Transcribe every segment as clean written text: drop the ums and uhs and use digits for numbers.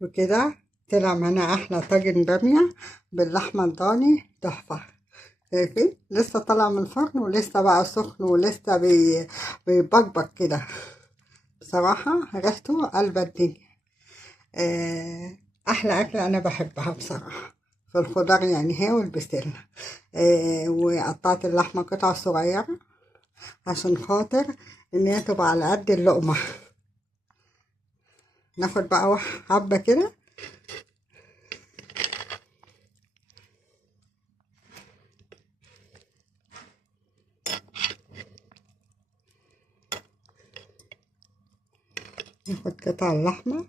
وكده طلع معانا احلى طاجن بامية باللحمة الضاني تحفة. شايفين لسه طالع من الفرن ولسه بقى سخن ولسه بيبقبق كده. بصراحة ريحته قلب الدنيا. احلى اكلة انا بحبها بصراحة في الخضار، يعني هي والبسلة. وقطعت اللحمة قطع صغيرة عشان خاطر ان هي تبقى على قد اللقمة. ناخد بقى حبة كده. ناخد قطع اللحمة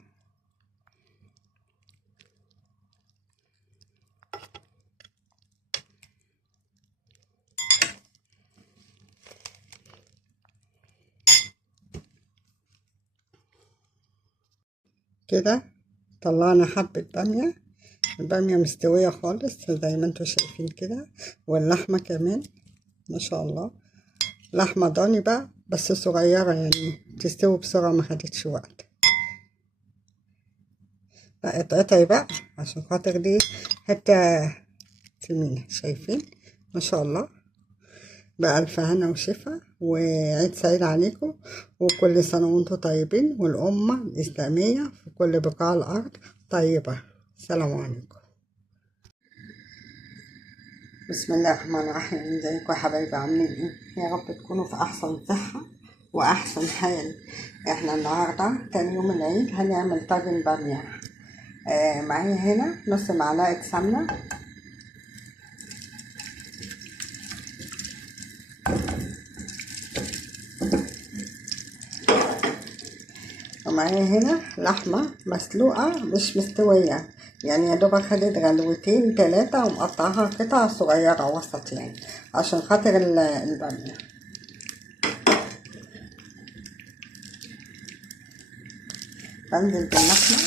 كده. طلعنا حبة بامية، البامية مستوية خالص زي ما انتوا شايفين كده، واللحمة كمان ما شاء الله. لحمة ضاني بقى بس صغيرة، يعني تستوي بسرعة، ما خدتش وقت. بقى اتقطعي بقى عشان خاطر دي حتة سمينة. شايفين ما شاء الله. بألف هنا وشفا، وعيد سعيد عليكم، وكل سنة وانتم طيبين، والأمة الإسلامية في كل بقاع الأرض طيبة. السلام عليكم. بسم الله الرحمن الرحيم. ازيكم يا حبايبي، عاملين ايه؟ يا رب تكونوا في أحسن صحة وأحسن حال. احنا النهاردة تاني يوم العيد هنعمل طاجن بامية. معايا هنا نص معلقة سمنة، ومعايا هنا لحمة مسلوقة مش مستوية، يعني يا دوبك خدت غلوتين تلاتة، ومقطعها قطع صغيرة وسط يعني عشان خاطر البامية. بنزل باللحمة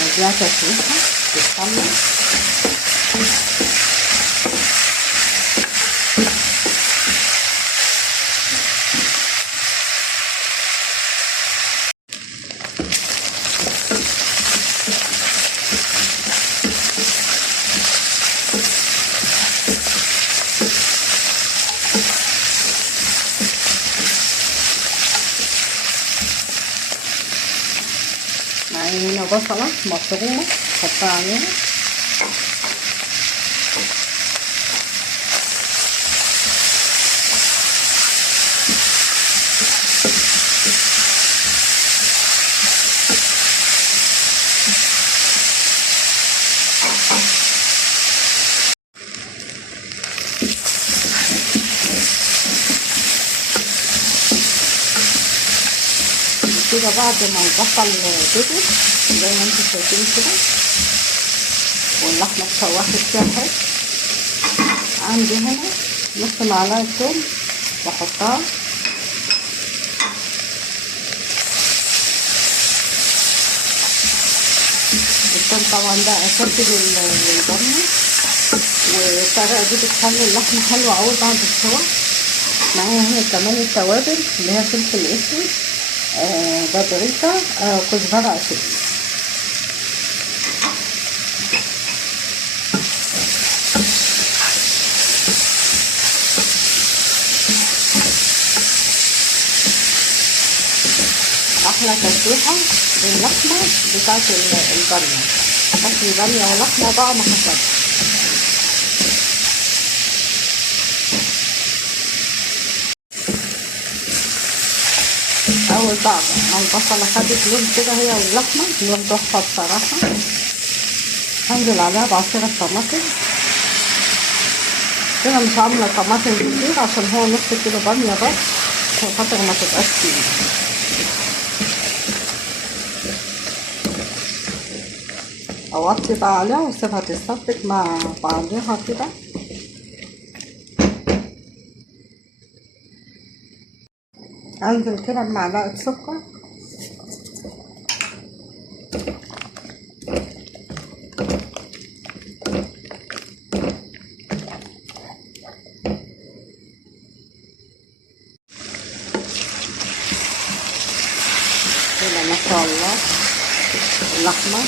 نديها تشويحة بالسمنة. معايا هنا بصلة مفرومة حطها عليها، كده. بعد ما البصل دبل زي ما انتوا شايفين كده، واللحمة اتشوحت فيها حلو، عندي هنا نص معلقة توم بحطها، التوم طبعا ده اساسي للبامية، والطريقة دي بتخلي اللحمة حلوة اوي بعد السوا. معايا هنا كمان التوابل اللي هي فلفل اسود، بابريكا، كزبرة اسود. احلى تشويحة للحمة بتاعت البامية، اكل بامية ولحمة بقى محمرة. اول بعد ما البصلة خدت لون كده هي واللحمة، لون تحفة بصراحة، هنزل عليها بعصير الطماطم. كده مش عاملة طماطم كتير عشان هو نص كيلو بامية بس، عشان خاطر ما تبقاش تقيلة. اوطي بقى عليها واسيبها تتسبك مع بعضها كده انزل كده بمعلقة سكر كده ما شاء الله. اللحمة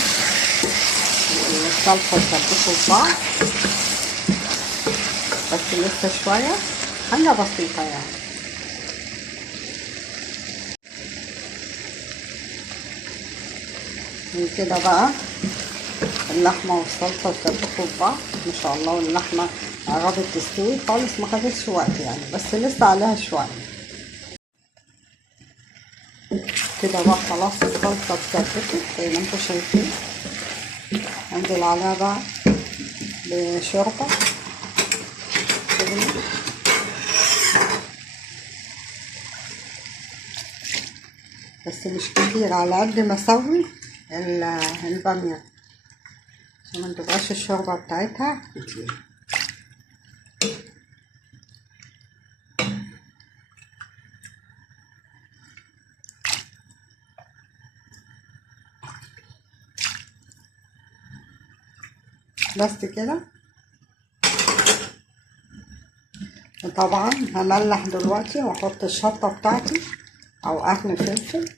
والصلصة يتسبكوا في بعض، بس لسه شوية، حاجة بسيطة يعني. وكده بقى اللحمة والصلصة يتسبكوا في بعض ما شاء الله، واللحمة قربت تستوي خالص، ما خدتش وقت يعني، بس لسه عليها شوية. كده بقى خلاص الصلصة اتسبكت زي ما انتوا شايفين. انزل عليها بقى بشوربة تغلي، بس مش كتير، على قد ما اسوي البامية عشان ما تبقاش الشوربة بتاعتها كتير. بس كده. وطبعا هملح دلوقتي واحط الشطة بتاعتي او قرن فلفل.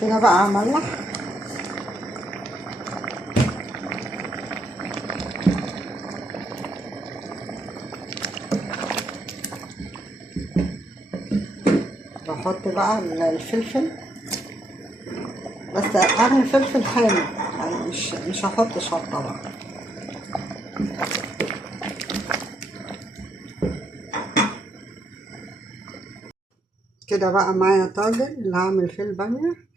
كده بقى املح واحط بقى الفلفل، بس قرن فلفل حامي يعني، مش هحط شطة بقى. كده بقى معايا طاجن اللي هعمل فيه البامية.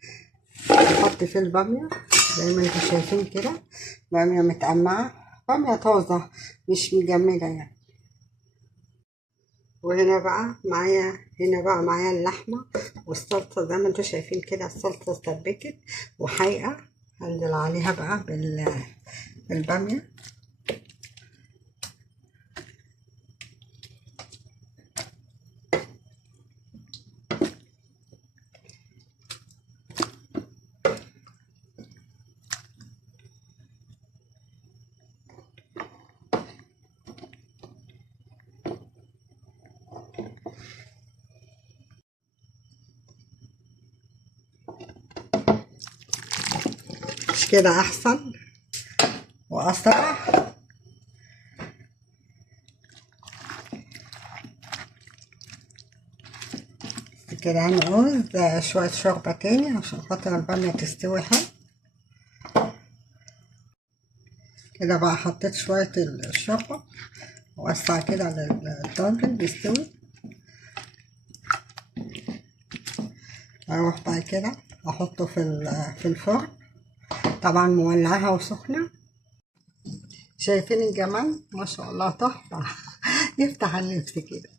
احط فيه البامية زي ما انتوا شايفين كده، بامية متقمعة، بامية طازة مش مجمدة يعني. وهنا بقى معايا اللحمة والصلصة زي ما انتوا شايفين كده، الصلصة اتسبكت وحايقة. هنزل عليها بقى بالبامية. مش كده احسن واسرع؟ كده هنعوز شوية شوربة تاني عشان خاطر البامية تستوي حلو. كده بقى حطيت شوية الشوربة، ووسع كده على الطاجن بيستوي. اروح بقى كده احطه في الفرن، طبعا مولعها وسخنة. شايفين الجمال؟ ما شاء الله تحفة. يفتح النفس كده.